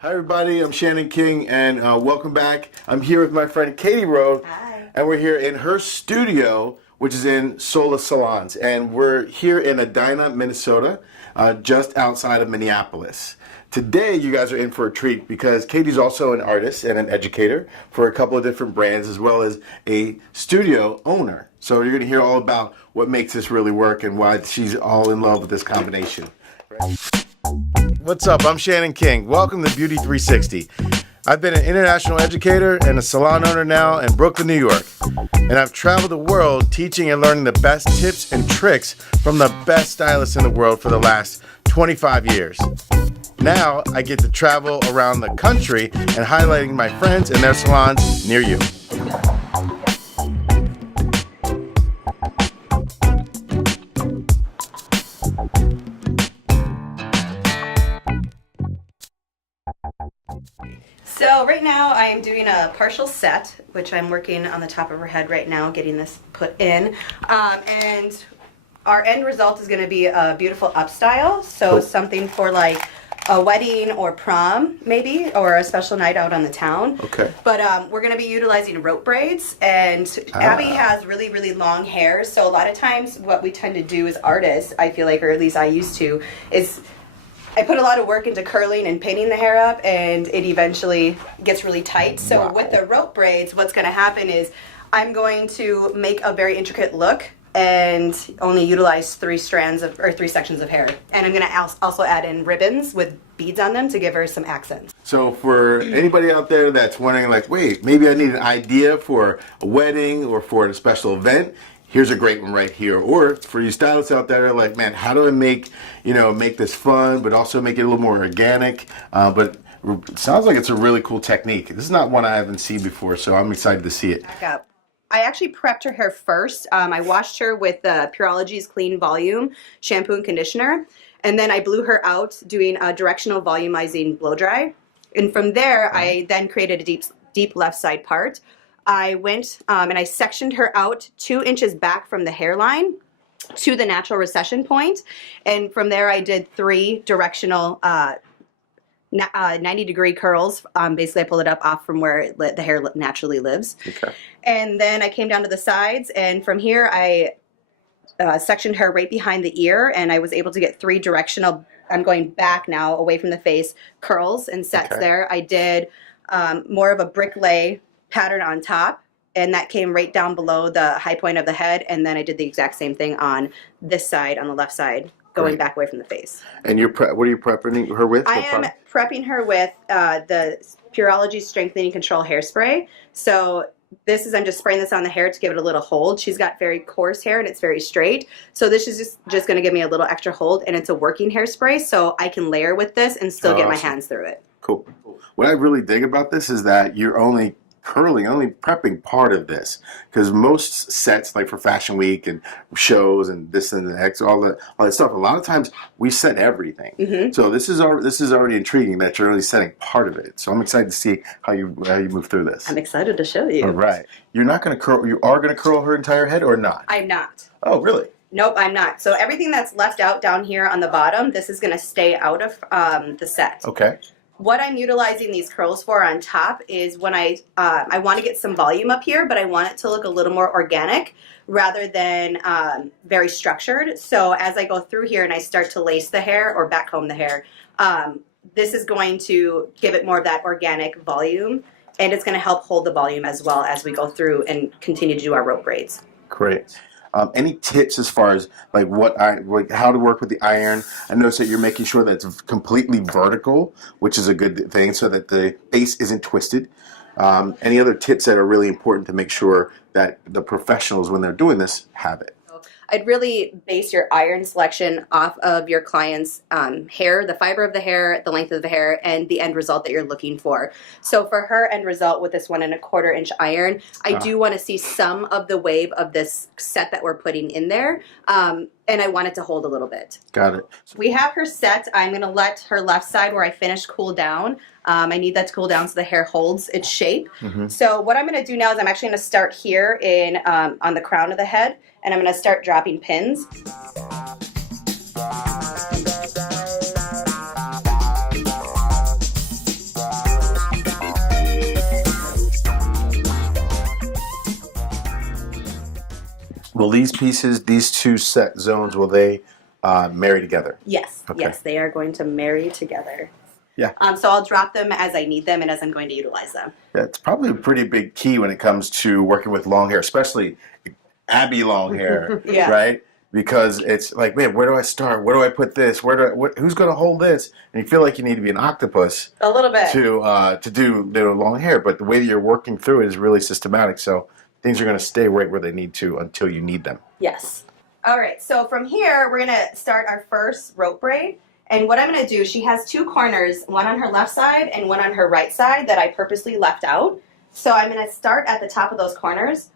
Hi everybody, I'm Shannon King and welcome back. I'm here with my friend Katie Road. Hi. And we're here in her studio, which is in Sola Salons. And we're here in Edina, Minnesota, just outside of Minneapolis. Today you guys are in for a treat because Katie's also an artist and an educator for a couple of different brands as well as a studio owner. So you're going to hear all about what makes this really work and why she's all in love with this combination. What's up? I'm Shannon King. Welcome to Beauty360. I've been an international educator and a salon owner now in Brooklyn, New York. And I've traveled the world teaching and learning the best tips and tricks from the best stylists in the world for the last 25 years. Now I get to travel around the country and highlighting my friends and their salons near you. So right now I am doing a partial set, which I'm working on the top of her head right now, getting this put in. And our end result is going to be a beautiful up style. So Cool. Something for like a wedding or prom maybe, or a special night out on the town. Okay. But we're going to be utilizing rope braids, and Abby has really, really long hair. So a lot of times what we tend to do as artists, I feel like, or at least I used to, is I put a lot of work into curling and pinning the hair up, and it eventually gets really tight. So Wow. with the rope braids, what's going to happen is I'm going to make a very intricate look and only utilize three sections of hair. And I'm going to also add in ribbons with beads on them to give her some accents. So for anybody out there that's wondering, like, wait, maybe I need an idea for a wedding or for a special event, here's a great one right here. Or for you stylists out there, like, man, how do I make this fun, but also make it a little more organic? But it sounds like it's a really cool technique. This is not one I haven't seen before, so I'm excited to see it. Back up. I actually prepped her hair first. I washed her with Pureology's Clean Volume shampoo and conditioner. And then I blew her out doing a directional volumizing blow dry. And from there, I then created a deep left side part. I went and I sectioned her out 2 inches back from the hairline to the natural recession point. And from there, I did 3 directional 90-degree curls. Basically, I pulled it up off from where the hair naturally lives. Okay. And then I came down to the sides, and from here I sectioned her right behind the ear, and I was able to get 3 directional, I'm going back now, away from the face, curls and sets there. I did more of a brick lay pattern on top, and that came right down below the high point of the head, and then I did the exact same thing on this side, on the left side, going back away from the face. And what are you prepping her with? I am prepping her with the Pureology Strengthening Control Hairspray. So I'm just spraying this on the hair to give it a little hold. She's got very coarse hair and it's very straight. So this is just going to give me a little extra hold, and it's a working hairspray, so I can layer with this and still get my hands through it. Cool. What I really dig about this is that you're only prepping part of this, because most sets, like for Fashion Week and shows and this and the X, all that stuff, a lot of times we set everything. Mm-hmm. So this is already intriguing that you're only setting part of it. So I'm excited to see how you move through this. I'm excited to show you. All right. You're not going to curl. You are going to curl her entire head or not? I'm not. Oh, really? Nope, I'm not. So everything that's left out down here on the bottom, this is going to stay out of the set. Okay. What I'm utilizing these curls for on top is when I want to get some volume up here, but I want it to look a little more organic rather than very structured. So as I go through here and I start to lace the hair or back comb the hair, this is going to give it more of that organic volume, and it's going to help hold the volume as well as we go through and continue to do our rope braids. Great. Any tips as far as like how to work with the iron? I noticed that you're making sure that it's completely vertical, which is a good thing, so that the base isn't twisted. Any other tips that are really important to make sure that the professionals, when they're doing this, have it? I'd really base your iron selection off of your client's hair, the fiber of the hair, the length of the hair, and the end result that you're looking for. So for her end result with this 1 1/4 inch iron, I do want to see some of the wave of this set that we're putting in there. And I want it to hold a little bit. Got it. We have her set. I'm going to let her left side where I finished cool down. I need that to cool down so the hair holds its shape. Mm-hmm. So what I'm going to do now is I'm actually going to start here on the crown of the head, and I'm going to start dropping pins. will these pieces, these two set zones, will they marry together? Yes, Okay. yes, they are going to marry together. Yeah. So I'll drop them as I need them and as I'm going to utilize them. Yeah, it's probably a pretty big key when it comes to working with long hair, especially Abby long hair, Yeah. right? Because it's like, man, where do I start? Where do I put this? Who's going to hold this? And you feel like you need to be an octopus A little bit. to do the long hair, but the way that you're working through it is really systematic. So things are going to stay right where they need to until you need them. Yes. All right, so from here, we're going to start our first rope braid. And what I'm going to do, she has two corners, one on her left side and one on her right side that I purposely left out. So I'm going to start at the top of those corners.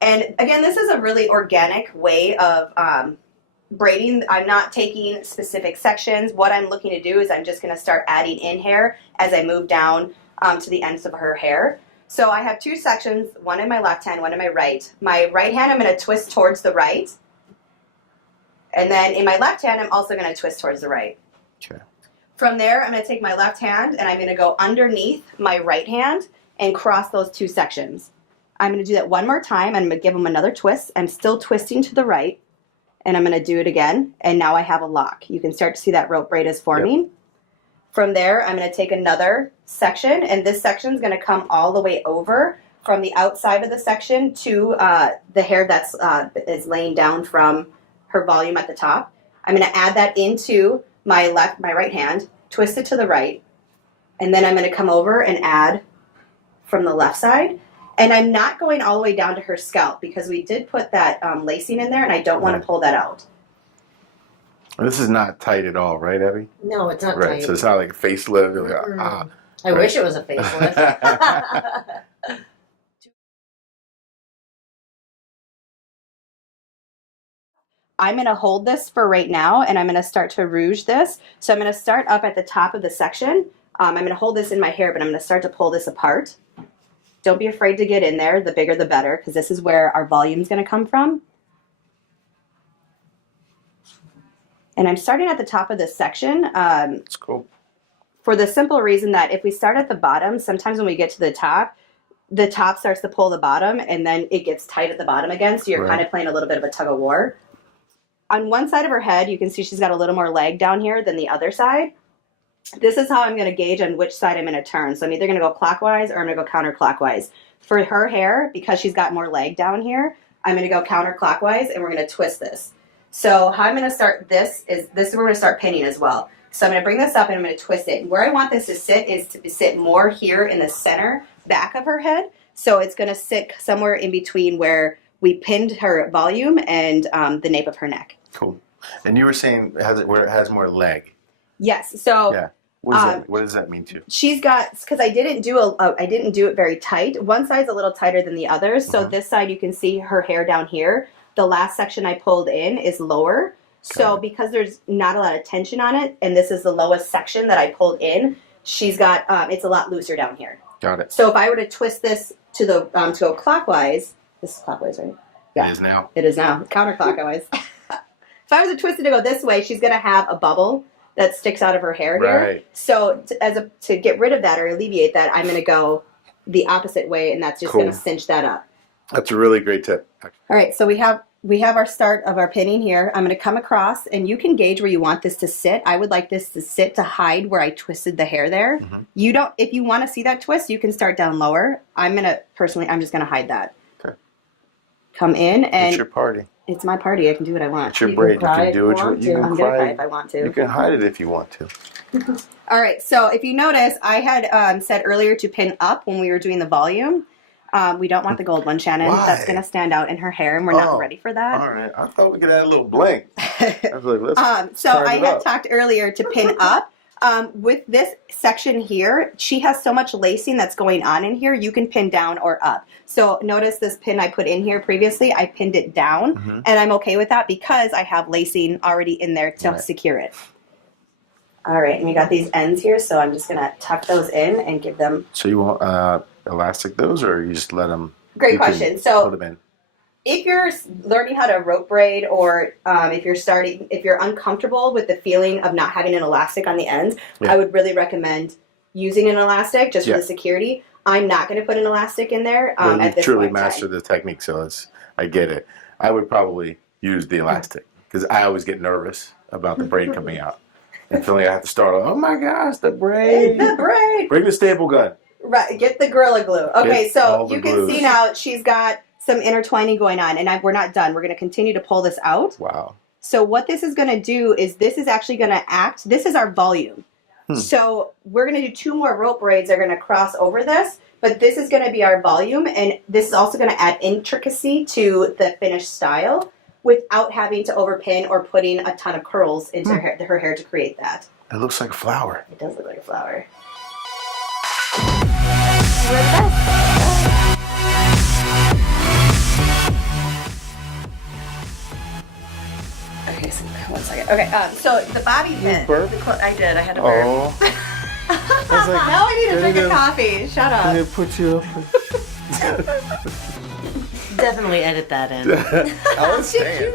And again, this is a really organic way of braiding. I'm not taking specific sections. What I'm looking to do is I'm just going to start adding in hair as I move down to the ends of her hair. So I have two sections, one in my left hand, one in my right. My right hand I'm going to twist towards the right. And then in my left hand, I'm also going to twist towards the right. Okay. From there, I'm going to take my left hand and I'm going to go underneath my right hand and cross those two sections. I'm going to do that one more time. I'm going to give them another twist. I'm still twisting to the right. And I'm going to do it again. And now I have a lock. You can start to see that rope braid is forming. Yep. From there, I'm going to take another section. And this section is going to come all the way over from the outside of the section to the hair that's is laying down from her volume at the top. I'm going to add that into my right hand, twist it to the right, and then I'm going to come over and add from the left side. And I'm not going all the way down to her scalp because we did put that lacing in there, and I don't want to pull that out. This is not tight at all, right, Abby? No, it's not Right, tight. so it's not like a facelift. You're like, I wish it was a facelift. I'm going to hold this for right now, and I'm going to start to rouge this. So I'm going to start up at the top of the section. I'm going to hold this in my hair, but I'm going to start to pull this apart. Don't be afraid to get in there. The bigger the better, because this is where our volume is going to come from. And I'm starting at the top of this section. That's cool. For the simple reason that if we start at the bottom, sometimes when we get to the top starts to pull the bottom, and then it gets tight at the bottom again, so you're kind of playing a little bit of a tug of war. On one side of her head, you can see she's got a little more lag down here than the other side. This is how I'm going to gauge on which side I'm going to turn. So I'm either going to go clockwise or I'm going to go counterclockwise. For her hair, because she's got more lag down here, I'm going to go counterclockwise, and we're going to twist this. So how I'm going to start this is where we're going to start pinning as well. So I'm going to bring this up and I'm going to twist it. Where I want this to sit is to sit more here in the center back of her head. So it's going to sit somewhere in between where we pinned her volume and the nape of her neck. Cool. And you were saying where it has more leg. Yes. So yeah. What does that mean too? She's got, because I didn't do it very tight. One side's a little tighter than the other. So this side you can see her hair down here. The last section I pulled in is lower. So because there's not a lot of tension on it, and this is the lowest section that I pulled in, she's got it's a lot looser down here. Got it. So if I were to twist this to the to go clockwise, this is clockwise, right? Yeah. It is now. It is now counterclockwise. If I was to twist it to go this way, she's going to have a bubble that sticks out of her hair here. So to get rid of that or alleviate that, I'm going to go the opposite way, and that's just going to cinch that up. That's a really great tip. All right, so we have our start of our pinning here. I'm going to come across, and you can gauge where you want this to sit. I would like this to sit to hide where I twisted the hair there. You don't. If you want to see that twist, you can start down lower. I'm just going to hide that. Okay. Come in, and it's your party. It's my party. I can do what I want. It's your braid. You can do what you want to. I'm going to cry if I want to. You can hide it if you want to. All right, so if you notice, I had said earlier to pin up when we were doing the volume. We don't want the gold one, Shannon. Why? That's going to stand out in her hair, and we're not ready for that. All right. I thought we could add a little blank. I was like, let's so I had talked earlier to pin up. With this section here, she has so much lacing that's going on in here, you can pin down or up. So notice this pin I put in here previously, I pinned it down, and I'm okay with that because I have lacing already in there to secure it. All right, and we got these ends here, so I'm just going to tuck those in and give them... So you want elastic those, or you just let them... Great question. So put them in. If you're learning how to rope braid, or if you're uncomfortable with the feeling of not having an elastic on the ends, I would really recommend using an elastic just for the security. I'm not going to put an elastic in there Well, you at this truly point in time. mastered the technique, so I get it. I would probably use the elastic because I always get nervous about the braid coming out and feeling I have to start. Oh my gosh, the braid! The braid. Bring the staple gun. Right, get the Gorilla Glue. Okay, Get so all the you can glues. see now she's got some intertwining going on, and we're not done. We're going to continue to pull this out. Wow. So what this is going to do is this is actually going to act. This is our volume. So we're going to do 2 more rope braids that are going to cross over this, but this is going to be our volume, and this is also going to add intricacy to the finished style without having to overpin or putting a ton of curls into her hair to create that. It looks like a flower. It does look like a flower. We're the best. Okay, so 1 second. Okay, so the bobby pin. burp? I did. I had to burp. Oh. I was like, Now I need a drink of gonna- coffee. Shut up. Can I put you up? Definitely edit that in. I was saying.